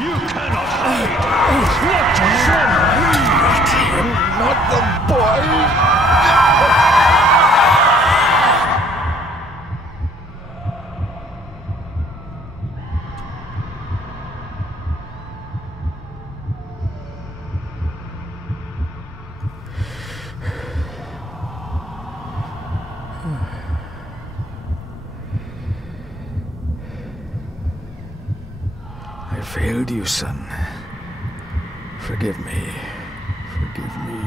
You cannot hide! Not from me! Not the boy! I failed you, son. Forgive me. Forgive me.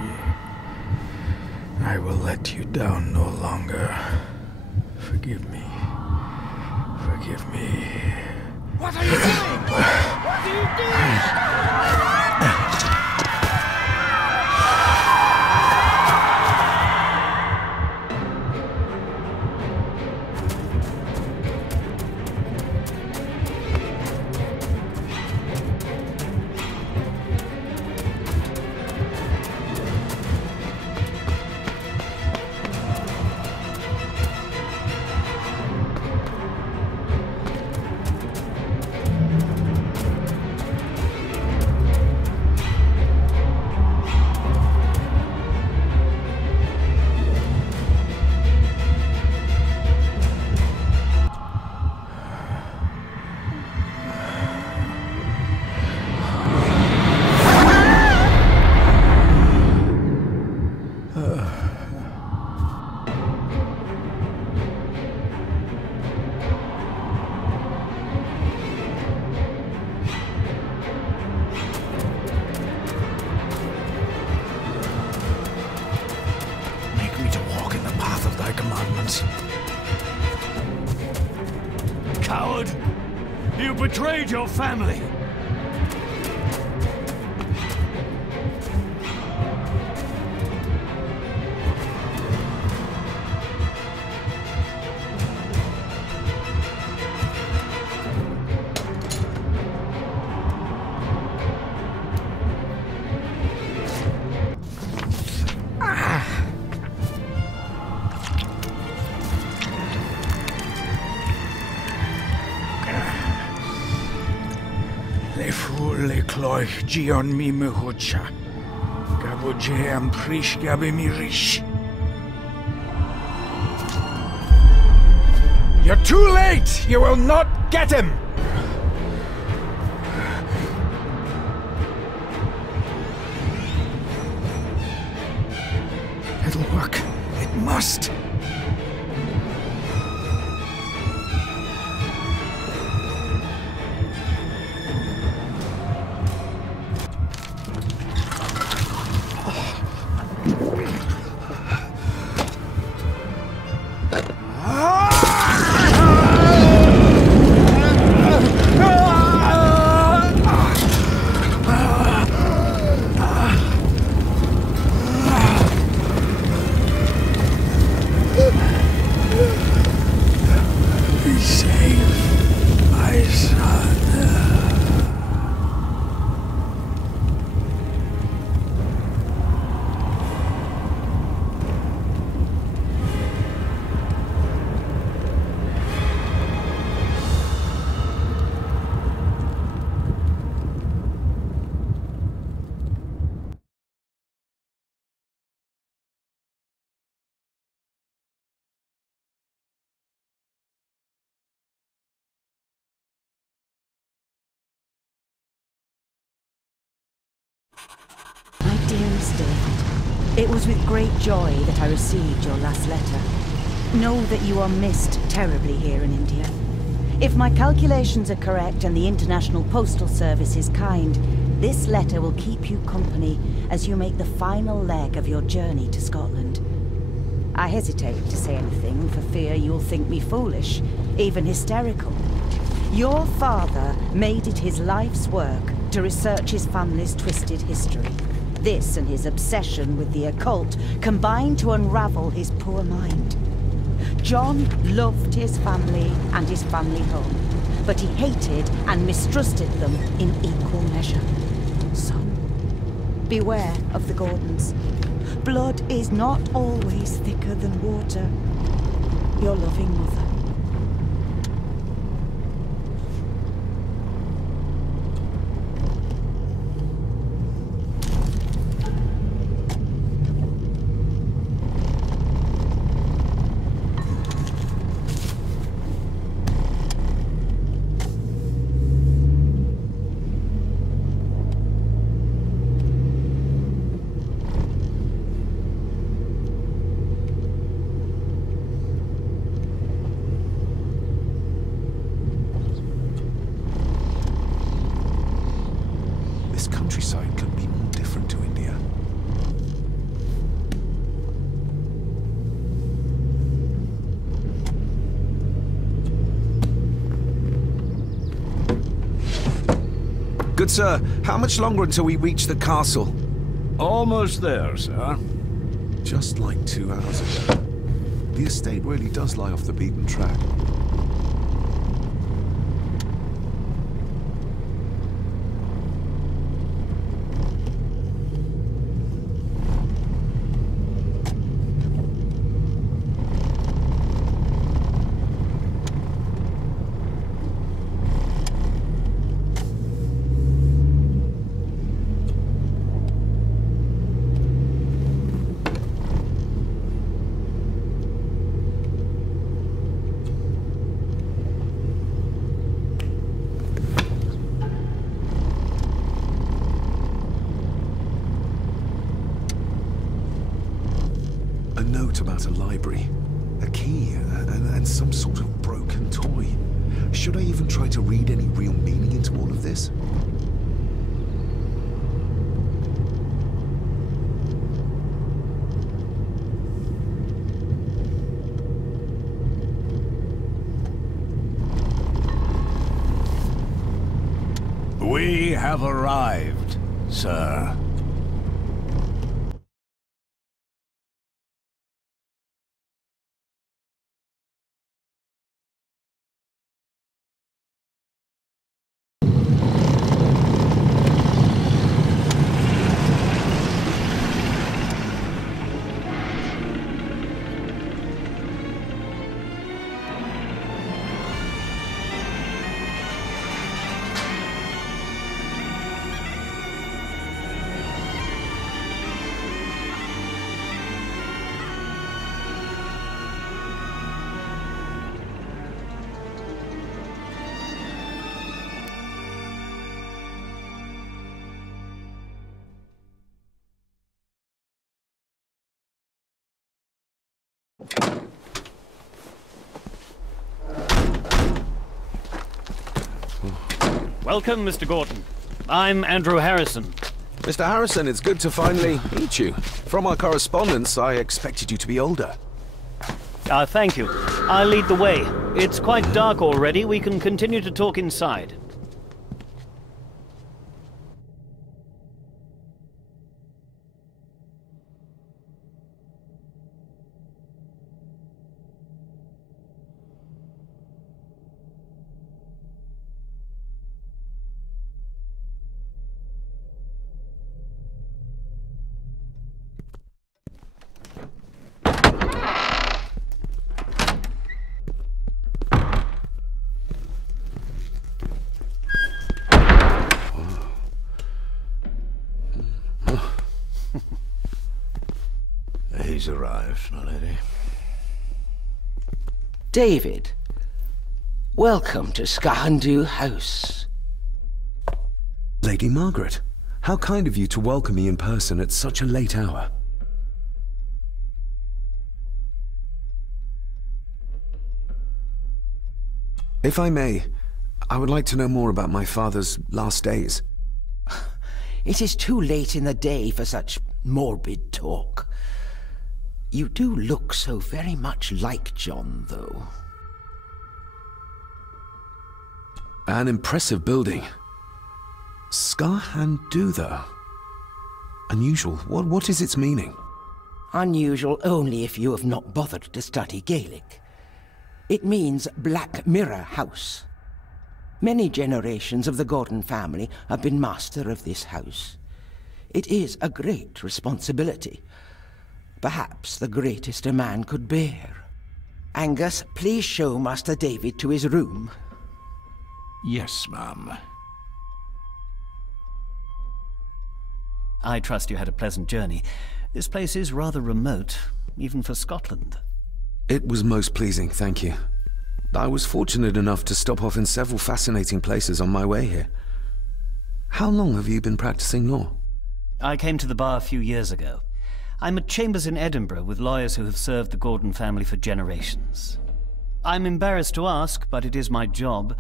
I will let you down no longer. Forgive me. Forgive me. What are you doing? What are you doing? Coward! You betrayed your family! Cloich Gion mi muhucha. Gaboje am prish gabe mirish. You're too late! You will not get him! It'll work. It must. My dearest David, it was with great joy that I received your last letter. Know that you are missed terribly here in India. If my calculations are correct and the International Postal Service is kind, this letter will keep you company as you make the final leg of your journey to Scotland. I hesitate to say anything for fear you'll think me foolish, even hysterical. Your father made it his life's work to research his family's twisted history. This and his obsession with the occult combined to unravel his poor mind. John loved his family and his family home, but he hated and mistrusted them in equal measure. Son, beware of the Gordons. Blood is not always thicker than water. Your loving mother. this countryside could be more different to India. Good sir, how much longer until we reach the castle? Almost there, sir. Just like 2 hours ago. The estate really does lie off the beaten track. About a library, a key, and some sort of broken toy. Should I even try to read any real meaning into all of this? We have arrived, sir. Welcome, Mr. Gorton. I'm Andrew Harrison. Mr. Harrison, it's good to finally meet you. From our correspondence, I expected you to be older. Thank you. I'll lead the way. It's quite dark already. We can continue to talk inside. He's arrived, my lady. David, welcome to Skahandu House. Lady Margaret, how kind of you to welcome me in person at such a late hour. If I may, I would like to know more about my father's last days. It is too late in the day for such morbid talk. You do look so very much like John, though. An impressive building. Skahandu, though. Unusual. What is its meaning? Unusual only if you have not bothered to study Gaelic. It means Black Mirror House. Many generations of the Gordon family have been master of this house. It is a great responsibility. Perhaps the greatest a man could bear. Angus, please show Master David to his room. Yes, ma'am. I trust you had a pleasant journey. This place is rather remote, even for Scotland. It was most pleasing, thank you. I was fortunate enough to stop off in several fascinating places on my way here. How long have you been practicing law? I came to the bar a few years ago. I'm at chambers in Edinburgh with lawyers who have served the Gordon family for generations. I'm embarrassed to ask, but it is my job.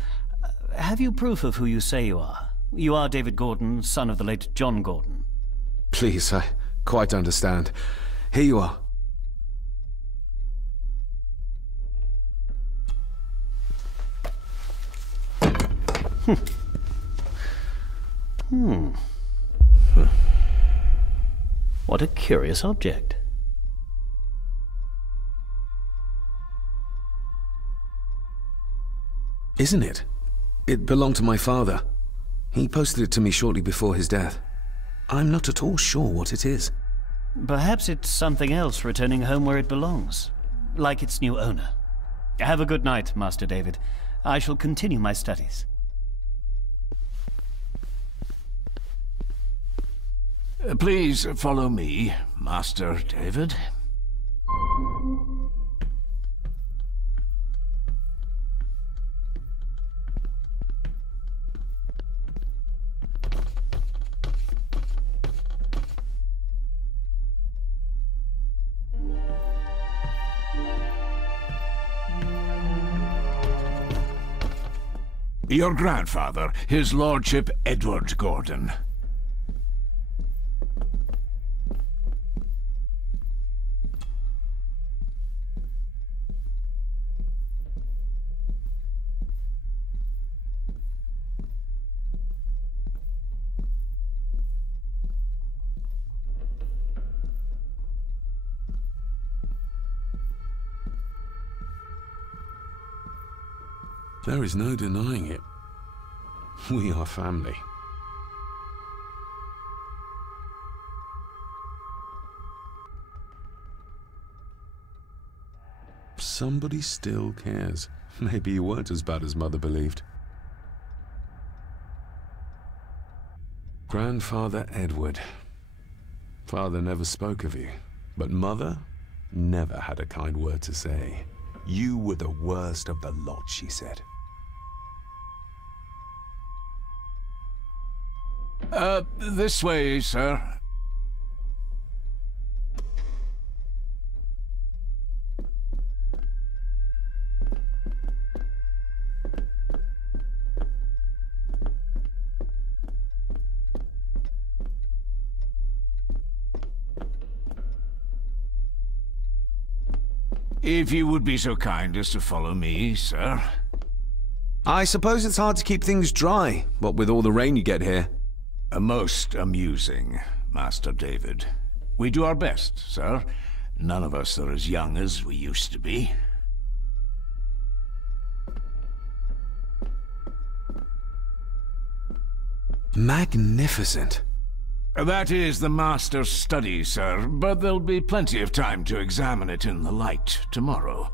Have you proof of who you say you are? You are David Gorton, son of the late John Gorton. Please, I quite understand. Here you are. What a curious object. Isn't it? It belonged to my father. He posted it to me shortly before his death. I'm not at all sure what it is. Perhaps it's something else returning home where it belongs, like its new owner. Have a good night, Master David. I shall continue my studies. Please follow me, Master David. Your grandfather, his lordship Edward Gorton. There is no denying it. We are family. Somebody still cares. Maybe you weren't as bad as Mother believed. Grandfather Edward. Father never spoke of you, but Mother never had a kind word to say. You were the worst of the lot, she said. This way, sir. If you would be so kind as to follow me, sir. I suppose it's hard to keep things dry, what with all the rain you get here. Most amusing, Master David. We do our best, sir. None of us are as young as we used to be. Magnificent. That is the Master's study, sir, but there'll be plenty of time to examine it in the light tomorrow.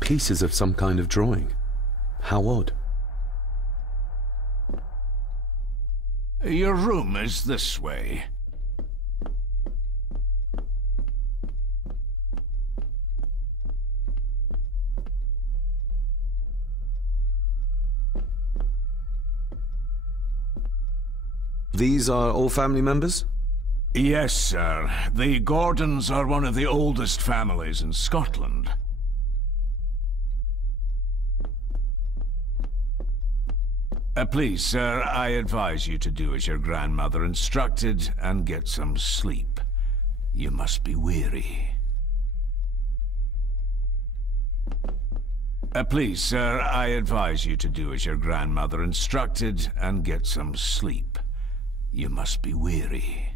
Pieces of some kind of drawing. How odd. Your room is this way. These are all family members? Yes, sir. The Gordons are one of the oldest families in Scotland. Please, sir, I advise you to do as your grandmother instructed and get some sleep. You must be weary. Please, sir, I advise you to do as your grandmother instructed and get some sleep. You must be weary.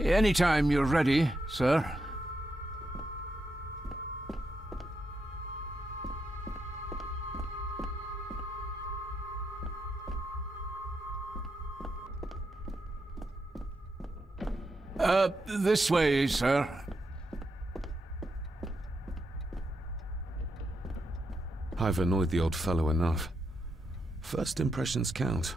Anytime you're ready, sir. This way, sir. I've annoyed the old fellow enough. First impressions count.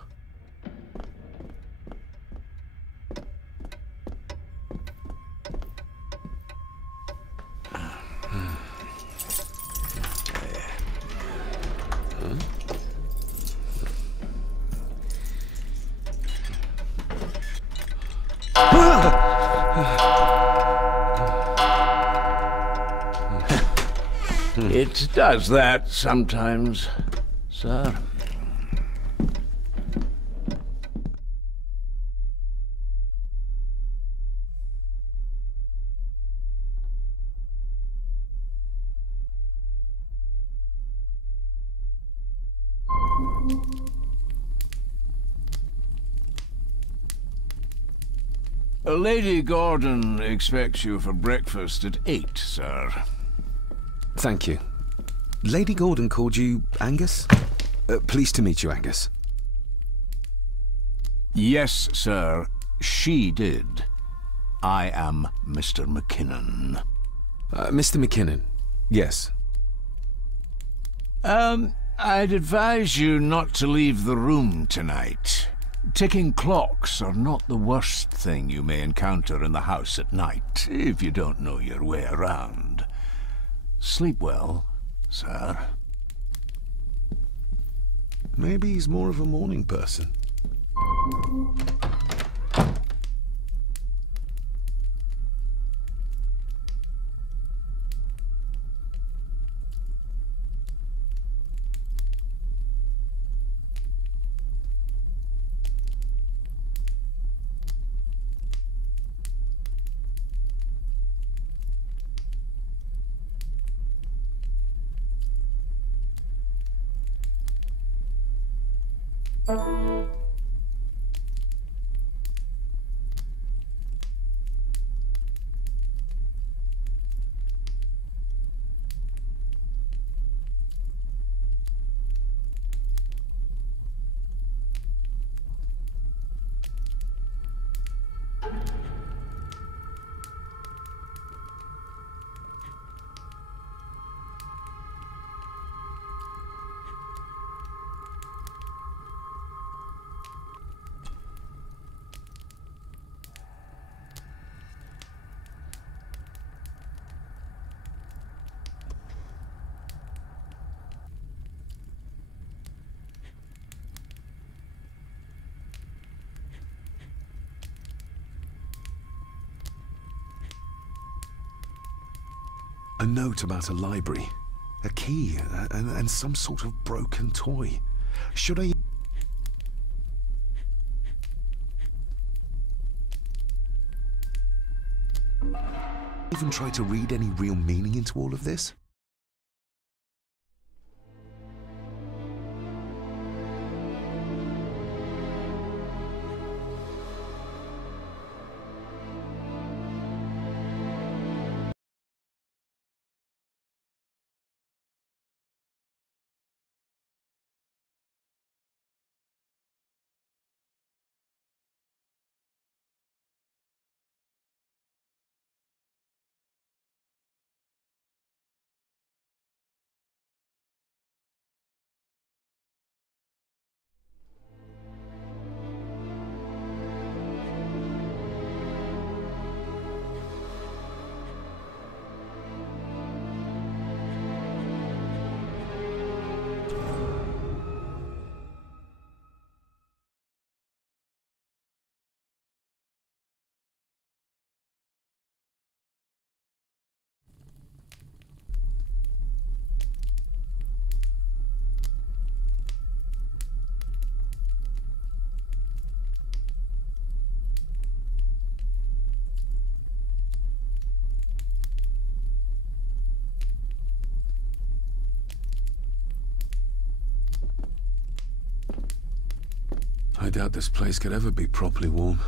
It does that sometimes, sir. Lady Gorton expects you for breakfast at 8, sir. Thank you. Lady Gorton called you Angus? Pleased to meet you, Angus. Yes, sir. She did. I am Mr. McKinnon. Mr. McKinnon. Yes. I'd advise you not to leave the room tonight. Ticking clocks are not the worst thing you may encounter in the house at night, if you don't know your way around. Sleep well, sir. Maybe he's more of a morning person. A note about a library, a key, and some sort of broken toy. Should I even try to read any real meaning into all of this? I doubt this place could ever be properly warm.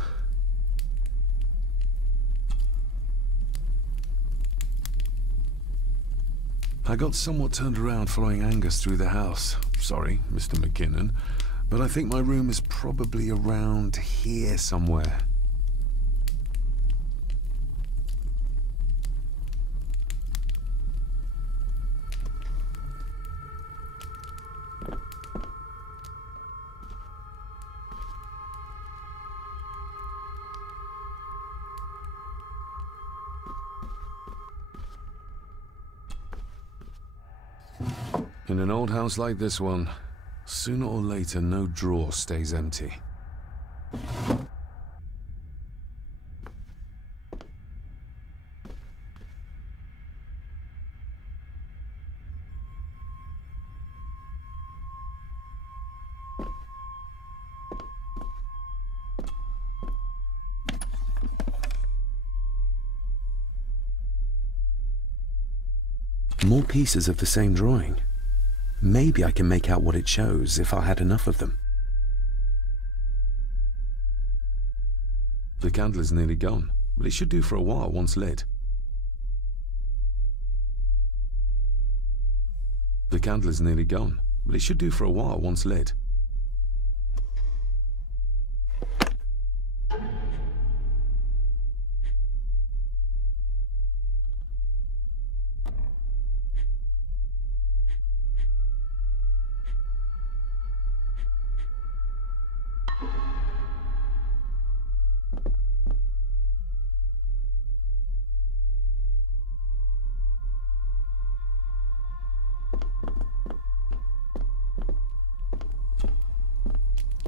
I got somewhat turned around following Angus through the house. Sorry, Mr. McKinnon, but I think my room is probably around here somewhere. In an old house like this one, sooner or later no drawer stays empty. More pieces of the same drawing. Maybe I can make out what it shows if I had enough of them. The candle is nearly gone, but it should do for a while once lit. The candle is nearly gone, but it should do for a while once lit.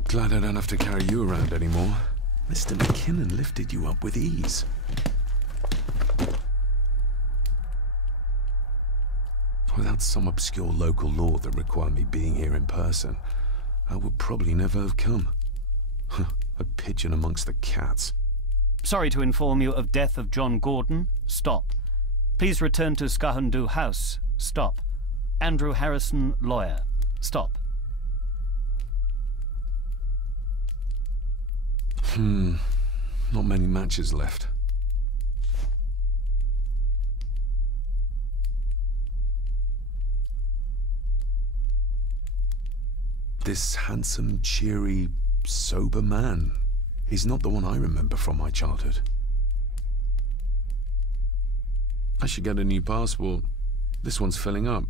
Glad I don't have to carry you around anymore. Mr. McKinnon lifted you up with ease. Without some obscure local law that required me being here in person, I would probably never have come. A pigeon amongst the cats. Sorry to inform you of death of John Gordon. Stop. Please return to Skahundu House. Stop. Andrew Harrison, lawyer. Stop. Not many matches left. This handsome, cheery, sober man is not the one I remember from my childhood. I should get a new passport. This one's filling up.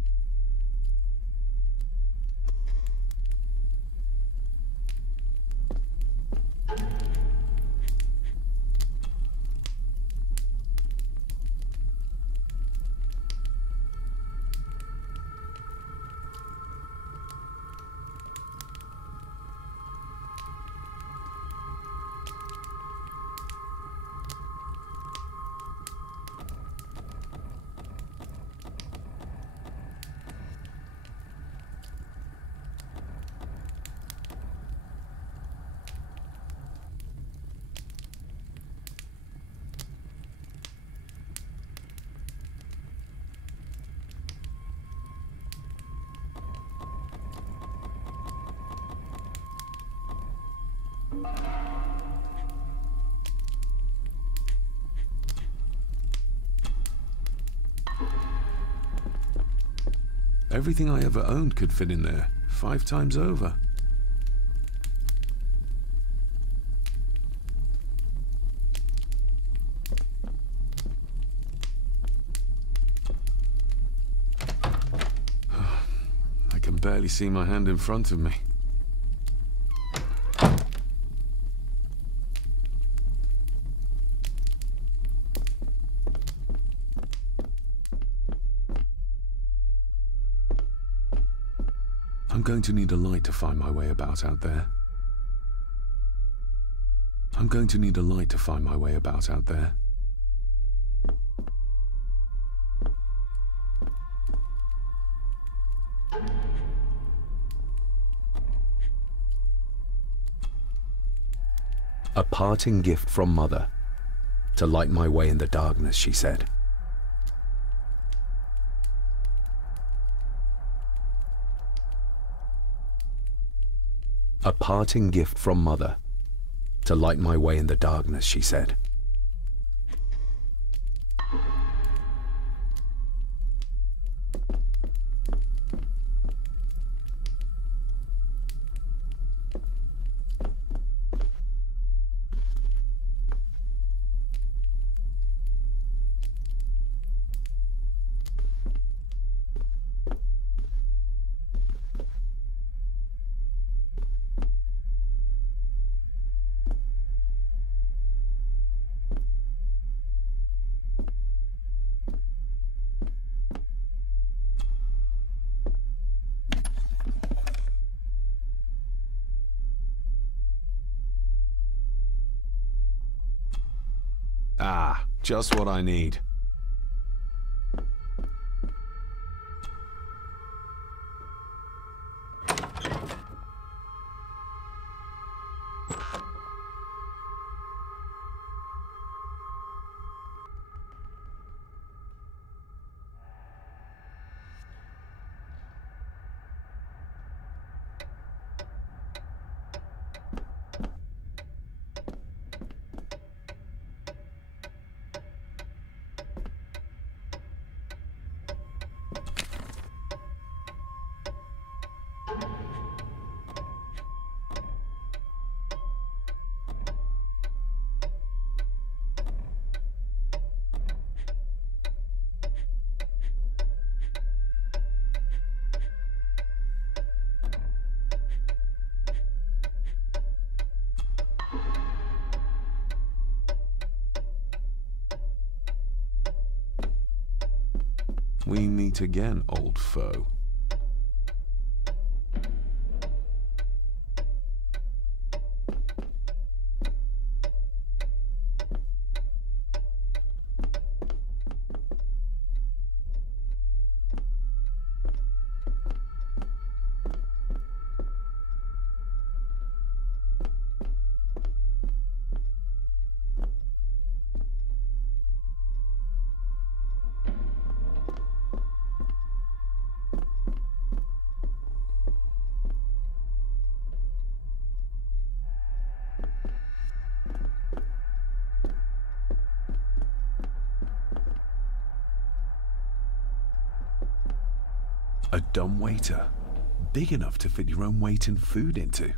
Everything I ever owned could fit in there, 5 times over. I can barely see my hand in front of me. I'm going to need a light to find my way about out there. I'm going to need a light to find my way about out there. A parting gift from Mother. To light my way in the darkness, she said. A parting gift from Mother. To light my way in the darkness, she said. Ah, just what I need. We meet again, old foe. A dumbwaiter, big enough to fit your own weight and food into.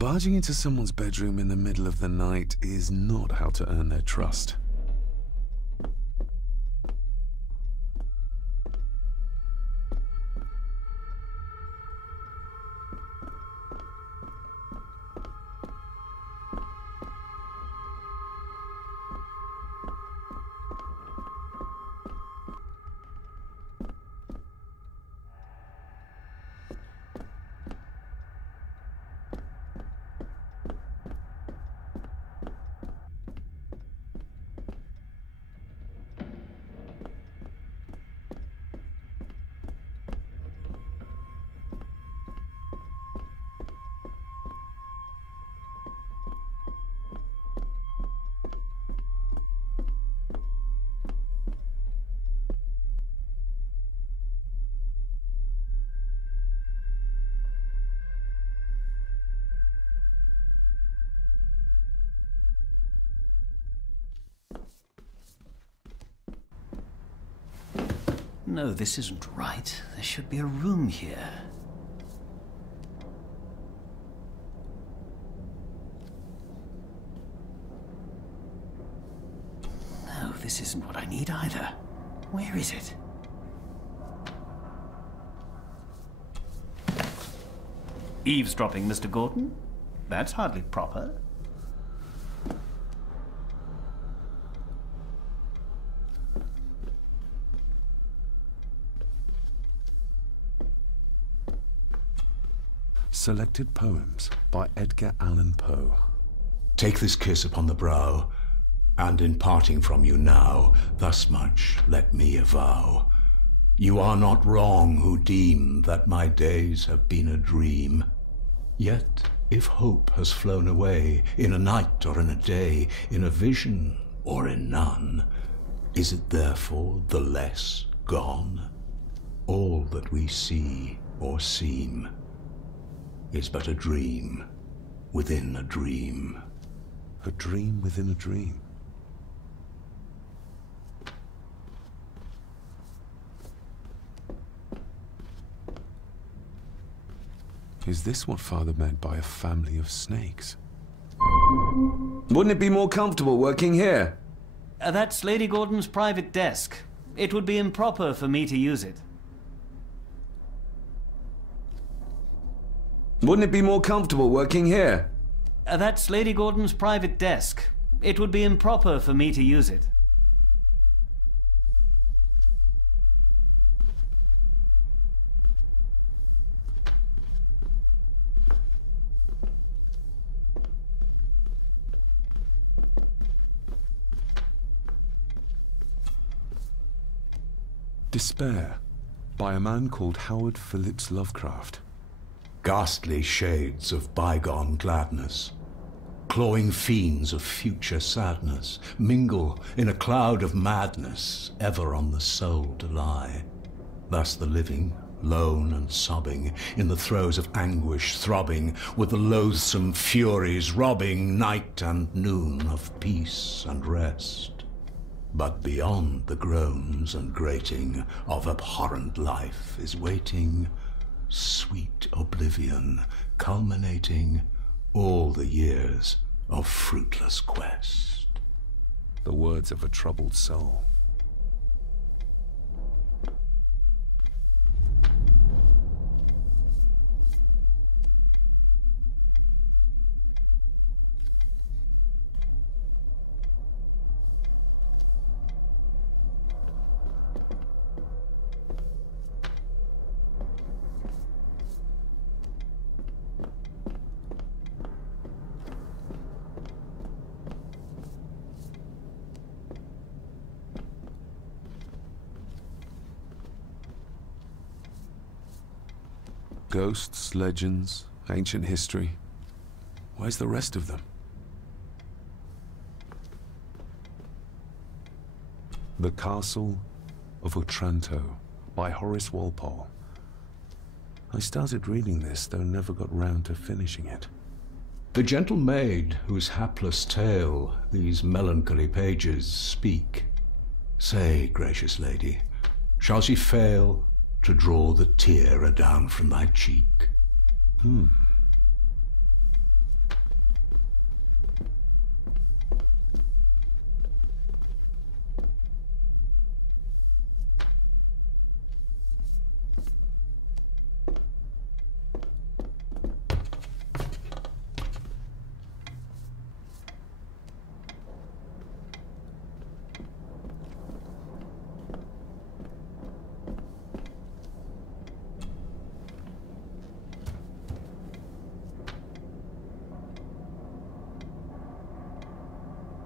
Barging into someone's bedroom in the middle of the night is not how to earn their trust. No, this isn't right. There should be a room here. No, this isn't what I need either. Where is it? Eavesdropping, Mr. Gordon? That's hardly proper. Selected Poems by Edgar Allan Poe. Take this kiss upon the brow, and in parting from you now, thus much let me avow. You are not wrong who deem that my days have been a dream. Yet, if hope has flown away, in a night or in a day, in a vision or in none, is it therefore the less gone? All that we see or seem is but a dream within a dream. A dream within a dream. Is this what Father meant by a family of snakes? Wouldn't it be more comfortable working here? That's Lady Gordon's private desk. It would be improper for me to use it. Wouldn't it be more comfortable working here? That's Lady Gordon's private desk. It would be improper for me to use it. Despair, by a man called Howard Phillips Lovecraft. Ghastly shades of bygone gladness, clawing fiends of future sadness, mingle in a cloud of madness, ever on the soul to lie. Thus the living, lone and sobbing, in the throes of anguish throbbing, with the loathsome furies robbing night and noon of peace and rest. But beyond the groans and grating of abhorrent life is waiting sweet oblivion, culminating all the years of fruitless quest. The words of a troubled soul. Ghosts, legends, ancient history. Where's the rest of them? The Castle of Otranto by Horace Walpole. I started reading this, though never got round to finishing it. The gentle maid whose hapless tale these melancholy pages speak. Say, gracious lady, shall she fail to draw the tear adown from thy cheek?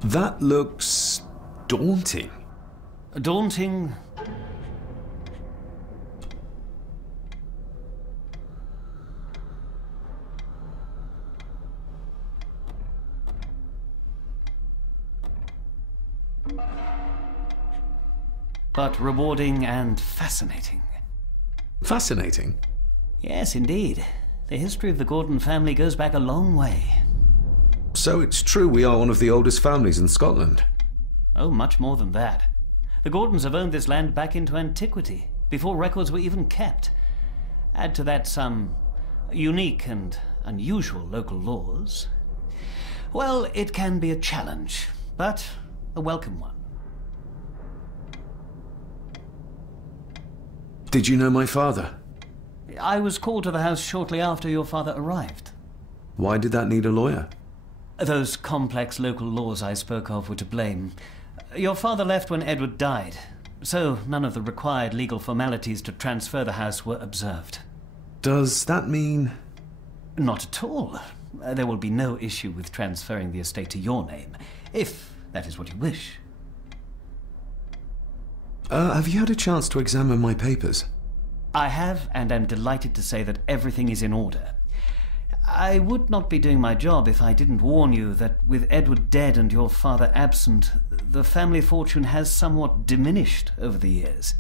That looks daunting. Daunting? But rewarding and fascinating. Fascinating? Yes, indeed. The history of the Gordon family goes back a long way. So it's true we are one of the oldest families in Scotland? Oh, much more than that. The Gordons have owned this land back into antiquity, before records were even kept. Add to that some unique and unusual local laws. Well, it can be a challenge, but a welcome one. Did you know my father? I was called to the house shortly after your father arrived. Why did that need a lawyer? Those complex local laws I spoke of were to blame. Your father left when Edward died, so none of the required legal formalities to transfer the house were observed. Does that mean... Not at all. There will be no issue with transferring the estate to your name, if that is what you wish. Have you had a chance to examine my papers? I have, and am delighted to say that everything is in order. I would not be doing my job if I didn't warn you that with Edward dead and your father absent, the family fortune has somewhat diminished over the years.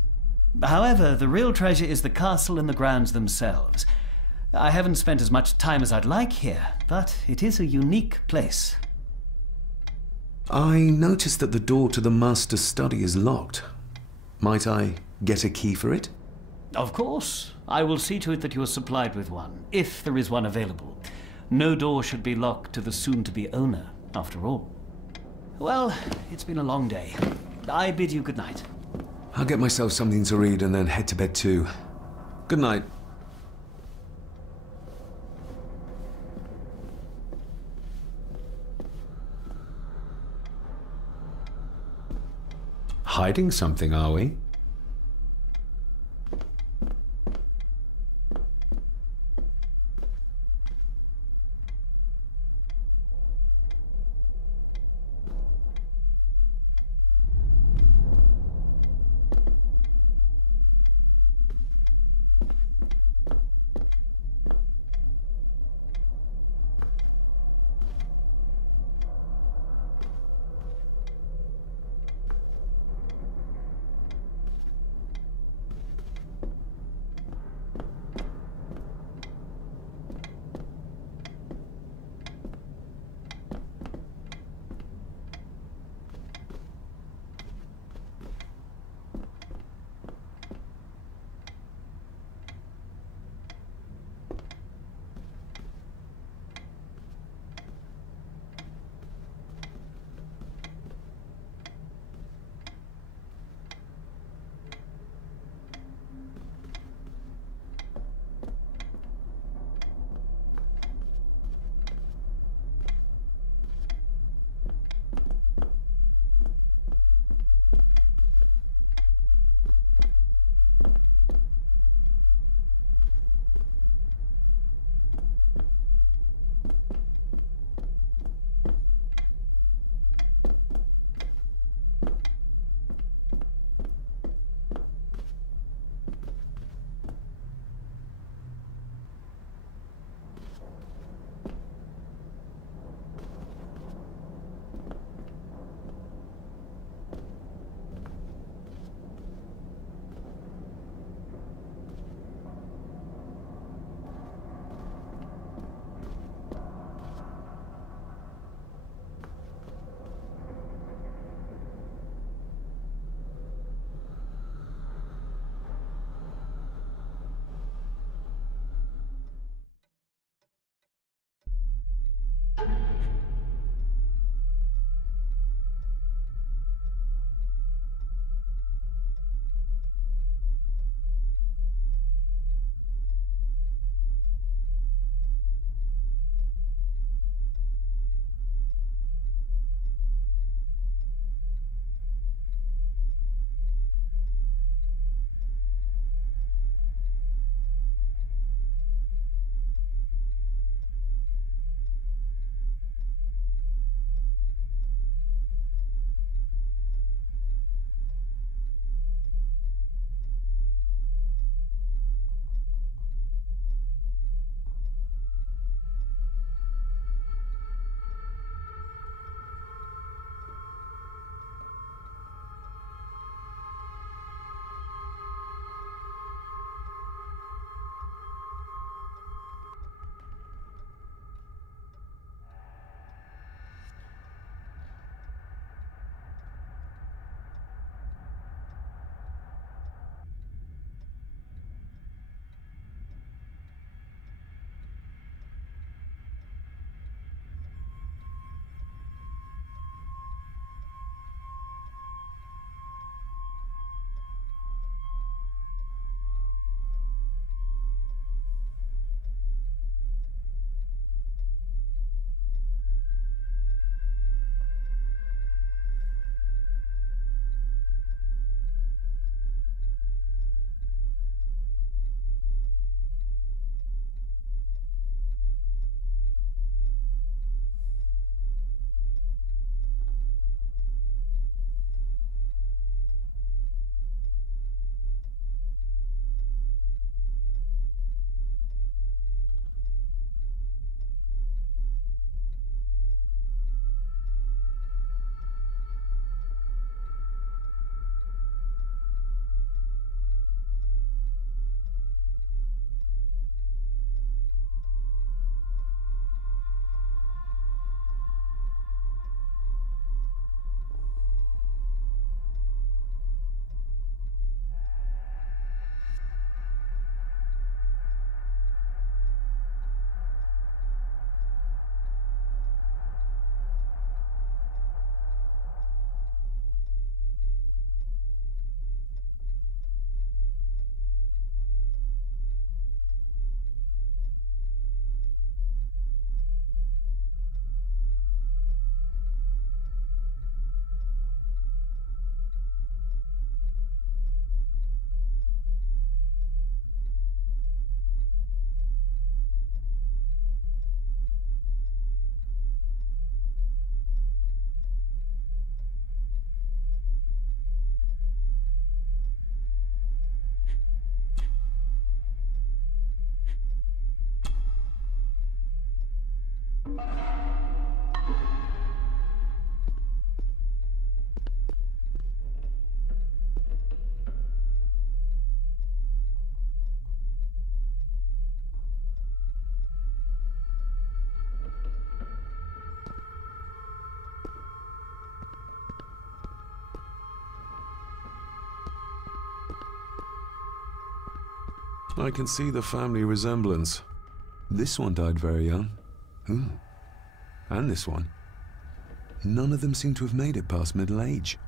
However, the real treasure is the castle and the grounds themselves. I haven't spent as much time as I'd like here, but it is a unique place. I noticed that the door to the master's study is locked. Might I get a key for it? Of course. I will see to it that you are supplied with one, if there is one available. No door should be locked to the soon-to-be owner, after all. Well, it's been a long day. I bid you good night. I'll get myself something to read and then head to bed too. Good night. Hiding something, are we? I can see the family resemblance. This one died very young. And this one. None of them seem to have made it past middle age.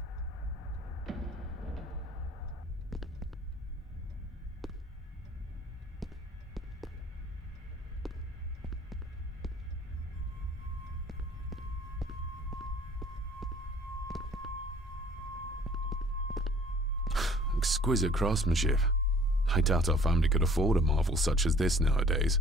Exquisite craftsmanship. I doubt our family could afford a marvel such as this nowadays.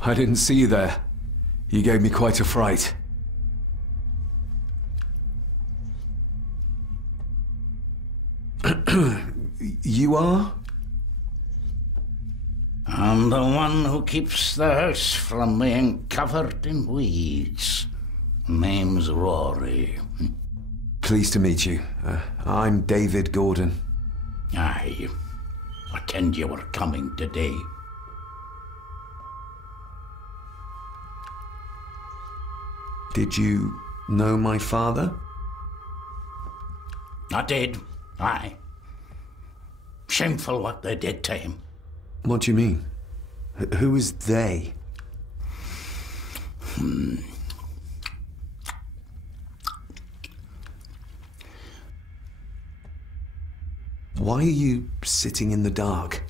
I didn't see you there. You gave me quite a fright. You are? I'm the one who keeps the house from being covered in weeds. Name's Rory. Pleased to meet you. I'm Дэвид Гордон. Aye. Pretend you were coming today. Did you know my father? I did, aye. Shameful what they did to him. What do you mean? Who is they? Why are you sitting in the dark?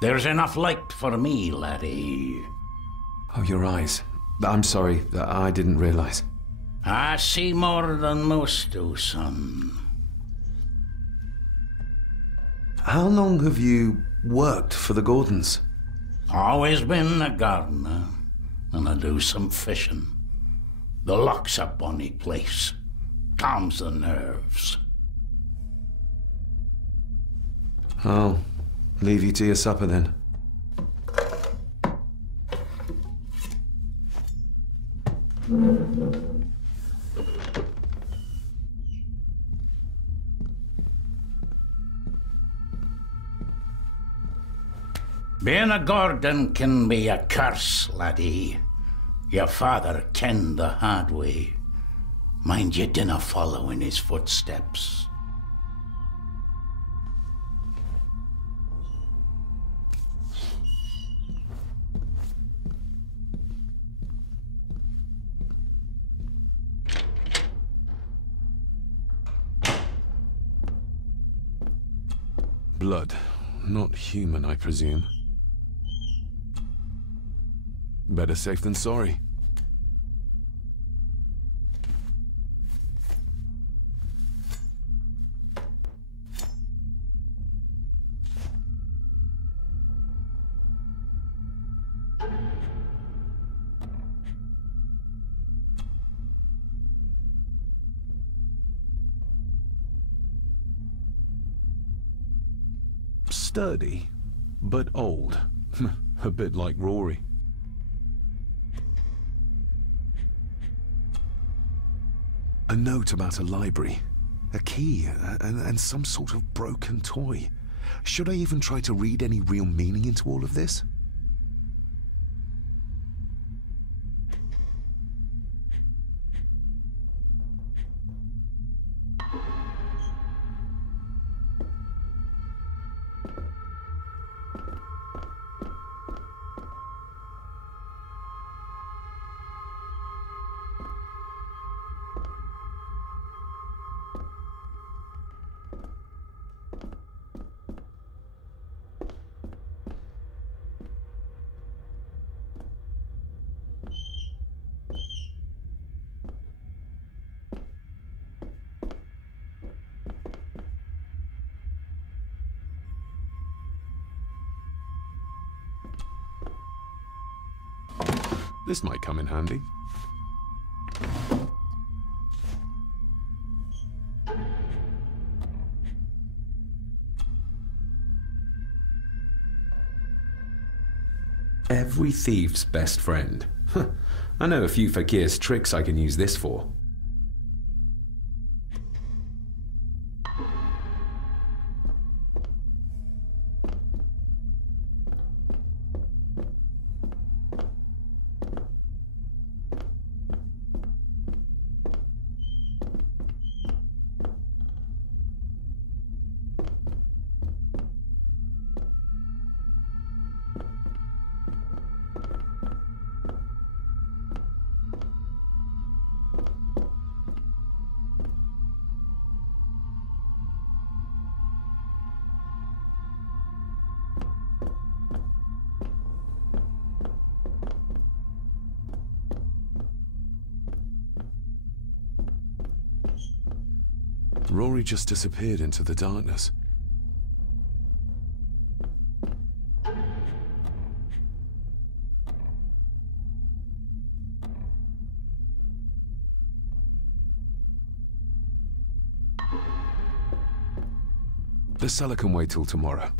There's enough light for me, laddie. Oh, your eyes. I'm sorry, I didn't realize. I see more than most do, son. How long have you worked for the Gordons? Always been a gardener, and I do some fishing. The loch's a bonny place. Calms the nerves. I'll leave you to your supper then. Being a Gordon can be a curse, laddie. Your father kenned the hard way. Mind you dinna follow in his footsteps. Blood. Not human, I presume. Better safe than sorry. Sturdy, but old. A bit like Rory. A note about a library. A key, and some sort of broken toy. Should I even try to read any real meaning into all of this? This might come in handy. Every thief's best friend. I know a few fakir's tricks I can use this for. Rory just disappeared into the darkness. The cellar can wait till tomorrow.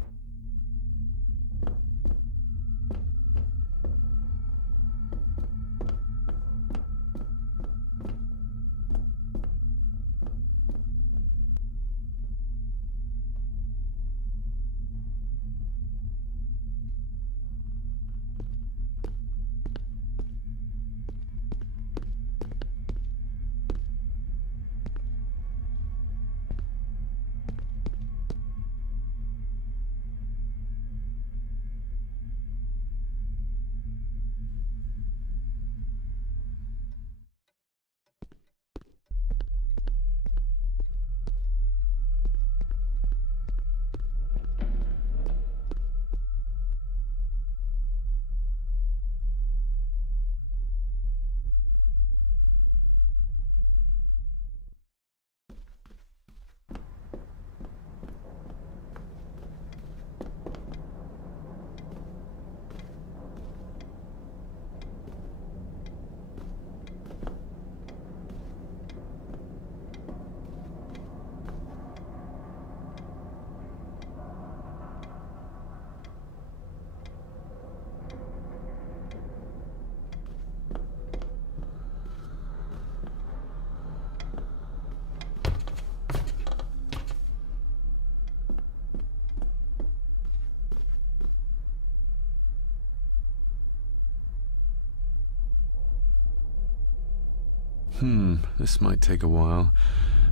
This might take a while.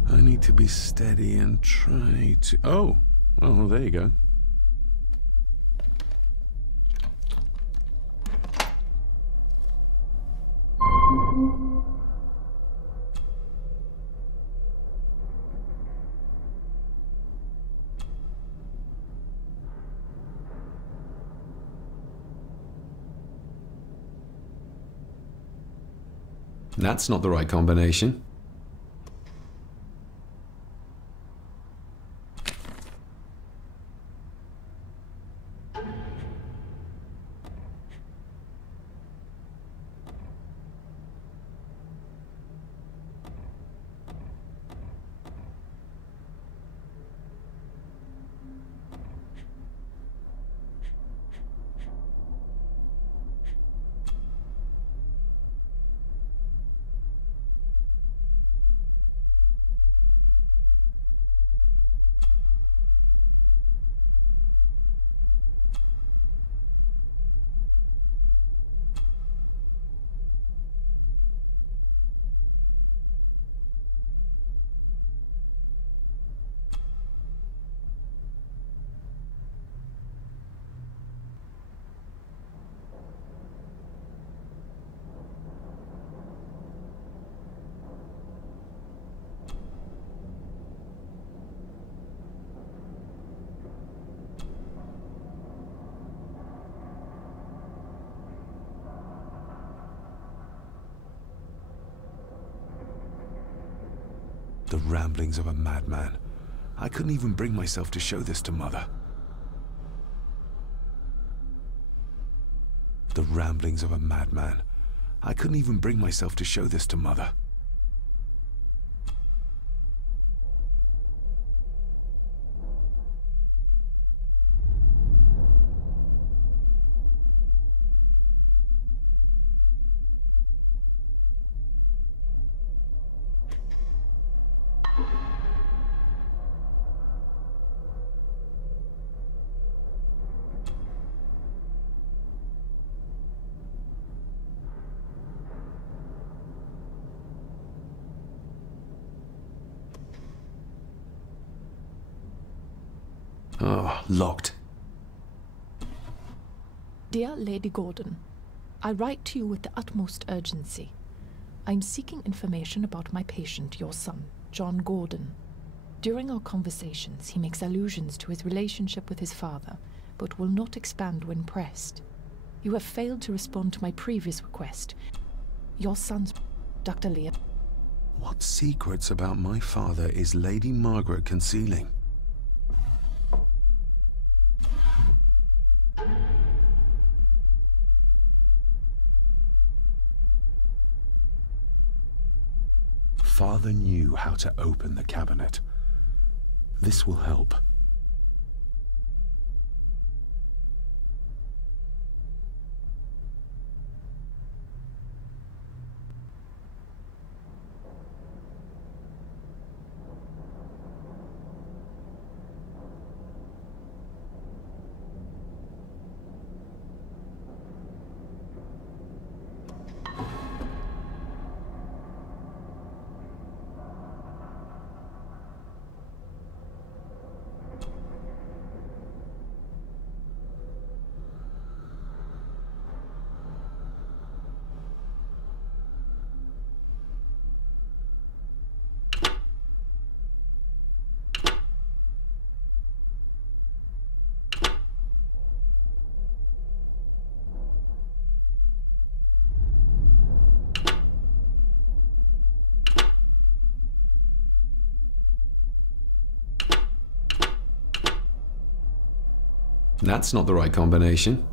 I need to be steady and try to... Oh! Well, there you go. That's not the right combination. The ramblings of a madman. I couldn't even bring myself to show this to Mother. The ramblings of a madman. I couldn't even bring myself to show this to Mother. Oh, locked. Dear Lady Gordon, I write to you with the utmost urgency. I'm seeking information about my patient, your son, John Gordon. During our conversations, he makes allusions to his relationship with his father, but will not expand when pressed. You have failed to respond to my previous request. Your son's Dr. Leah. What secrets about my father is Lady Margaret concealing? Father knew how to open the cabinet. This will help. That's not the right combination.